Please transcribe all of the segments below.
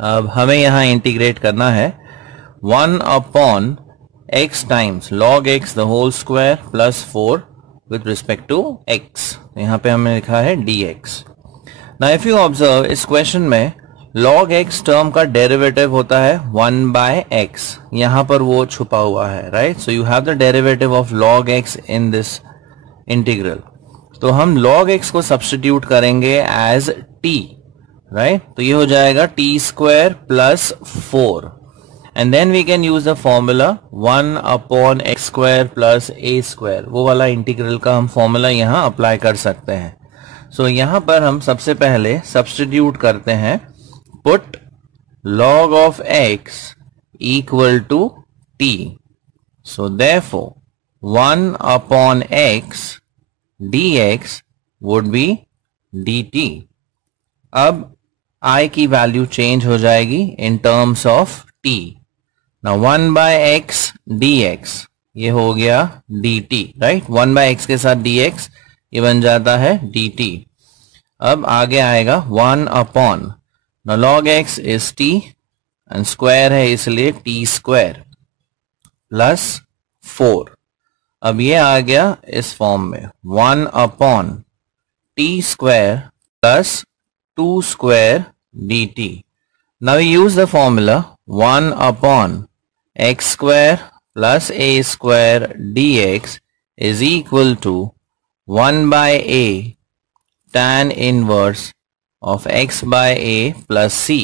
अब हमें यहाँ इंटीग्रेट करना है 1 upon x times log x the whole square plus 4 with respect to x। यहाँ पे हमने लिखा है dx। Now if you observe इस क्वेश्चन में log x टर्म का डेरिवेटिव होता है 1 बाय x, यहाँ पर वो छुपा हुआ है, right. So you have the derivative of log x in this integral. तो हम log x को सब्स्टिट्यूट करेंगे एज t, राइट। तो ये हो जाएगा t square plus 4 and then we can use the formula 1 upon x square plus a square. वो वाला इंटीग्रल का हम फॉर्मूला यहाँ अप्लाई कर सकते हैं। सो यहाँ पर हम सबसे पहले सब्स्टिट्यूट करते हैं, put log of x equal to t. So therefore 1 upon x dx would be dt. अब I की वैल्यू चेंज हो जाएगी in terms of t। Now 1 by x dx ये हो गया dt, राइट। 1 by x के साथ dx ये बन जाता है dt। अब आगे आएगा 1 upon, now log x is t and square है इसलिए t स्क्वायर प्लस 4। अब ये आ गया इस फॉर्म में 1 upon t square plus 2 square dt। Now we use the formula 1 upon x square plus a square dx is equal to 1 by a tan inverse of x by a plus c।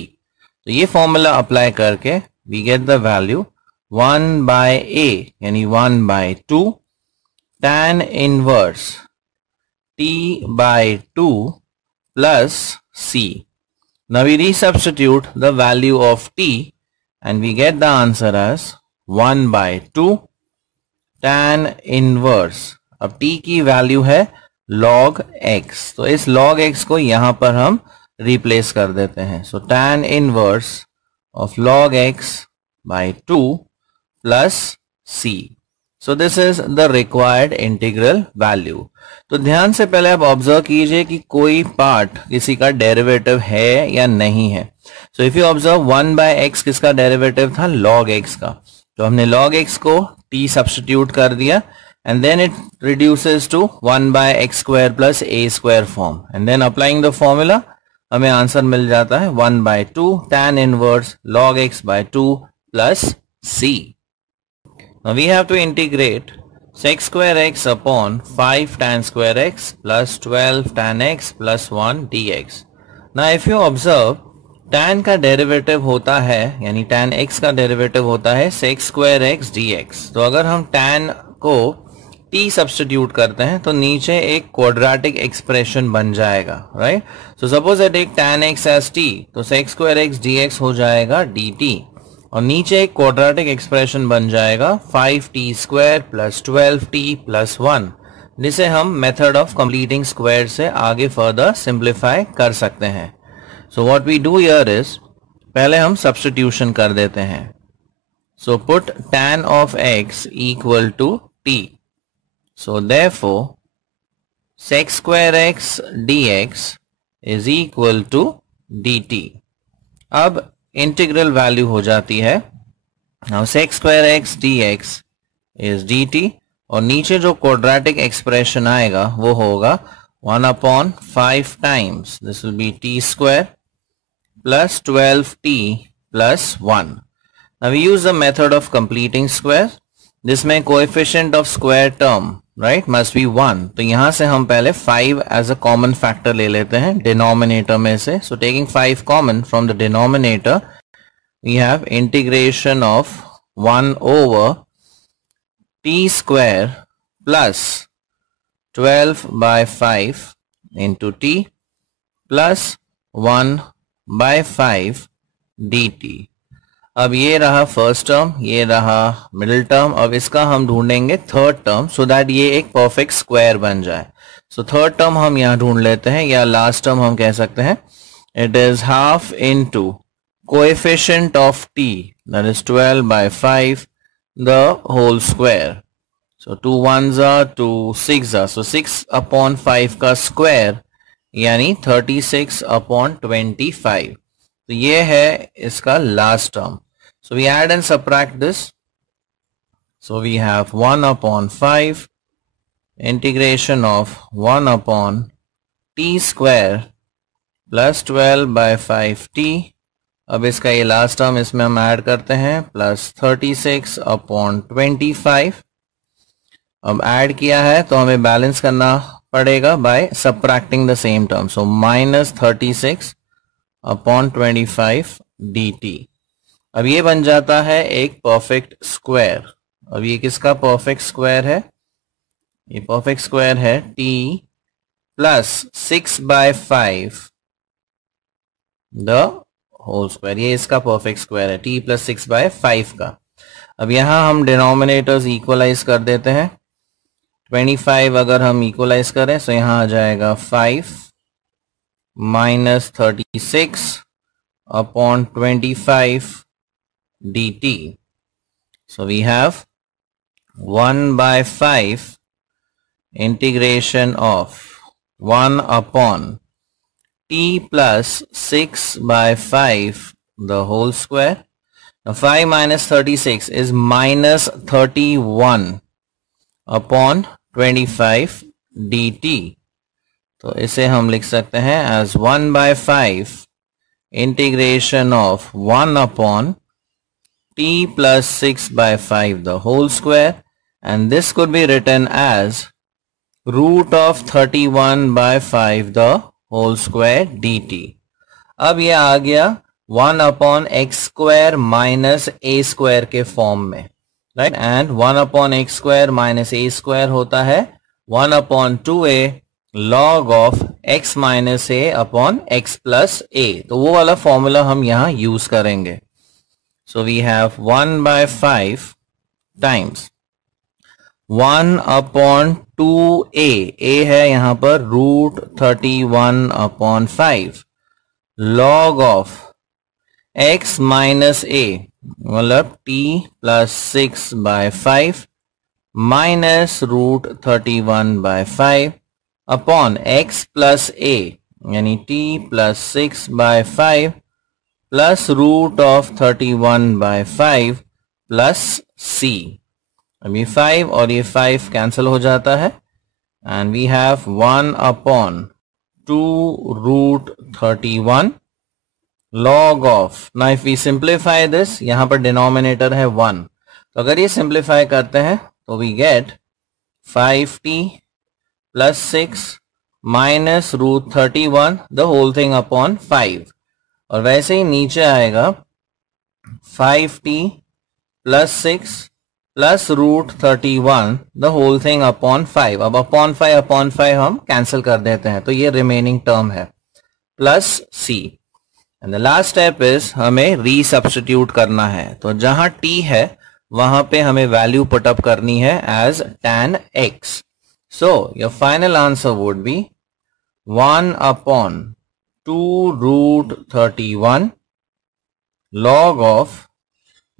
तो ये formula apply करके we get the value 1 by a यानी 1 by 2 tan inverse t by 2 plus c। Now we resubstitute the value of t and we get the answer as 1 by 2 tan inverse। अब t की value है log x, तो इस log x को यहां पर हम रिप्लेस कर देते हैं। सो tan inverse of log x by 2 plus c। So this is the required integral value. तो ध्यान से पहले आप ऑब्जर्व कीजिए कि कोई पार्ट किसी का डेरिवेटिव है या नहीं है। So if you observe 1 by x किसका डेरिवेटिव था? log x का। तो हमने log x को t सब्स्टिट्यूट कर दिया and then it reduces to 1 by x square plus a square form and then applying the formula हमें आंसर मिल जाता है 1 by 2 tan inverse log x by 2 plus c। Now we have to integrate sec square x upon 5 tan square x plus 12 tan x plus 1 dx। Now if you observe tan का derivative होता है यानी tan x का derivative होता है sec square x dx। तो अगर हम tan को t सब्स्टिट्यूट करते हैं तो नीचे एक क्वाड्रेटिक एक्सप्रेशन बन जाएगा, right. So suppose I take tan x as t, तो sec square x dx हो जाएगा dt और नीचे एक क्वाड्रेटिक एक्सप्रेशन बन जाएगा 5t square plus 12t plus 1, जिसे हम मेथड ऑफ कंप्लीटिंग स्क्वायर से आगे फर्दर सिंप्लीफाई कर सकते हैं। So what we do here is पहले हम सब्स्टिट्यूशन कर देते हैं। So put tan of x equal to t। So therefore sec square x dx is equal to dt। अब इंटीग्रल वैल्यू हो जाती है now sec square x dx is dt और नीचे जो क्वाड्रेटिक एक्सप्रेशन आएगा वो होगा 1 upon 5 times this will be t square plus 12t plus 1। Now we use the method of completing square जिसमें coefficient of square term right must be 1। तो यहां से हम पहले 5 एज अ कॉमन फैक्टर ले लेते हैं डिनोमिनेटर में से। So taking 5 common from the denominator we have integration of 1 over t square plus 12 by 5 into t plus 1 by 5 dt। अब ये रहा फर्स्ट टर्म, ये रहा मिडिल टर्म। अब इसका हम ढूंढेंगे थर्ड टर्म सो दैट ये एक परफेक्ट स्क्वायर बन जाए। सो थर्ड टर्म हम यहाँ ढूंढ लेते हैं या लास्ट टर्म हम कह सकते हैं। It is half into coefficient of t that is 12 by 5 the whole square. So 2 1s are 2 6s are, so 6 upon 5 का स्क्वायर यानी 36 upon 25। तो ये है इसका last term. So we add and subtract this. So we have 1/5 integration of 1 t square plus 12/5t. अब इसका ये last term इसमें हम ऐड करते हैं, प्लस 36/25. अब ऐड किया है तो हमें बैलेंस करना पड़ेगा by subtracting the same term. So minus 36/25 dt. अब ये बन जाता है एक परफेक्ट स्क्वायर. अब ये किसका परफेक्ट स्क्वायर है? ये परफेक्ट स्क्वायर है t plus 6/5 the whole square. ये इसका परफेक्ट स्क्वायर है, t प्लस 6/5 का. अब यहां हम डिनोमिनेटर्स इक्वलाइज कर देते हैं. 25 अगर हम इक्वलाइज करें तो यहां आ जाएगा 5 minus 36/25 dt. So we have 1/5 integration of 1/t plus 6/5 the whole square. Now 5 minus 36 is minus 31/25 dt. तो इसे हम लिख सकते हैं as 1/5 integration of 1/t plus 6/5 the whole square, and this could be written as root of 31/5 the whole square dt. अब ये आ गया 1/x² minus a² के फॉर्म में, right. And 1/x² minus a² होता है 1/2a log of x minus a upon x plus a. तो वो वाला फॉर्मूला हम यहां यूज करेंगे. So we have 1/5 times 1/2a. a है यहां पर root 31/5 log of x minus a मतलब t plus 6/5 minus root 31/5 upon x plus a यानी t plus 6/5 plus root of 31/5 plus c. अब ये 5 और ये 5 कैंसिल हो जाता है and we have 1/2 root 31 log of. now if we simplify this, यहां पर डिनोमिनेटर है 1, तो अगर ये सिंप्लीफाई करते हैं तो we get 5t plus 6 minus root 31 the whole thing upon 5. और वैसे ही नीचे आएगा 5t plus 6 plus root 31 the whole thing upon 5. अब upon 5 हम कैंसिल कर देते हैं, तो ये रिमेनिंग टर्म है plus c. And the last step is हमें रीसब्स्टिट्यूट करना है. तो जहां t है वहां पे हमें वैल्यू पुटअप करनी है as tan x. So your final answer would be 1/2 root 31 log of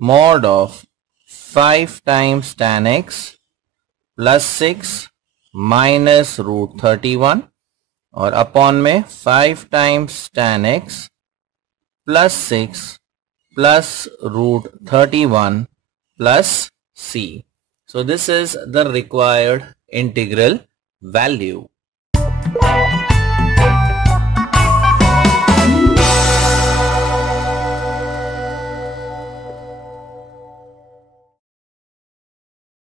mod of 5 times tan x plus 6 minus root 31 और अपॉन में 5 times tan x plus 6 plus root 31 plus c. So this is the required integral value.